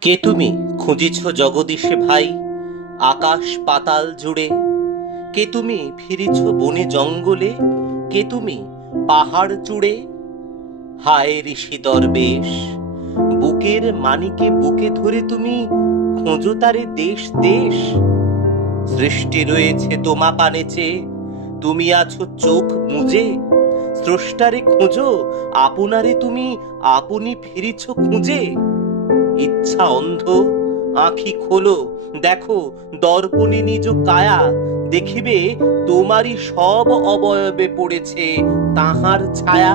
কে তুমি? খুঁজিছ জগদীশে ভাই? আকাশ পাতাল জুড়ে। কে তুমি? ফিরিছ বনে জঙ্গলে। কে তুমি? পাহাড় চূড়ে। হায় ঋষি দরবেশ, বুকের মানিকে বুকে ধরে তুমি খোঁজো তারে দেশ দেশ। সৃষ্টি রয়েছে তোমা পানেচে তুমি আছো চোখ মুজে। স্রষ্টারে খোঁজো, আপনারে তুমি, আপনি ফিরিছ খুঁজে। ইচ্ছা অন্ধ, আঁখি খোলো, দেখো দর্পণে নিজ কায়া, দেখিবে তোমারই সব অবয়বে পড়েছে তাহার ছায়া।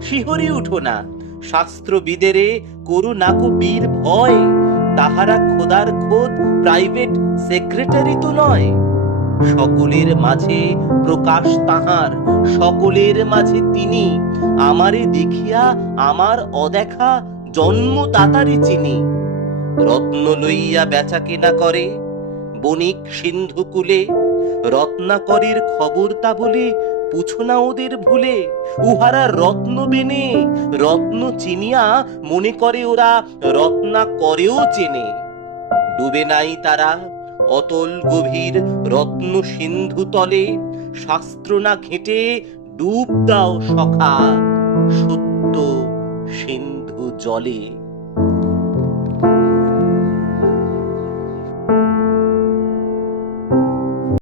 শিহরে উঠো না শাস্ত্র বিদেরে করু নাকু বীর ভয়, তাহারা খোদার খোদ প্রাইভেট সেক্রেটারি তো নয়। সকলের মাঝে প্রকাশ তাহার, সকলের মাঝে তিনি, আমারে দেখিয়া আমার অদেখা জন্মদাতারে চিনি। রত্ন লইয়া বেচা কেনা করে, বণিক সিন্ধু কুলে। রত্নাকরের খবর তা বলে পুছনা ওদের ভুলে। উহারা রত্ন বেনে, রত্ন চিনিয়া মনে করে ওরা রত্না করেও চেনে। ডুবে নাই তারা অতল গভীর রত্ন সিন্ধু তলে। শাস্ত্র না ঘেঁটে ডুব দাও সখা সত্য। jolly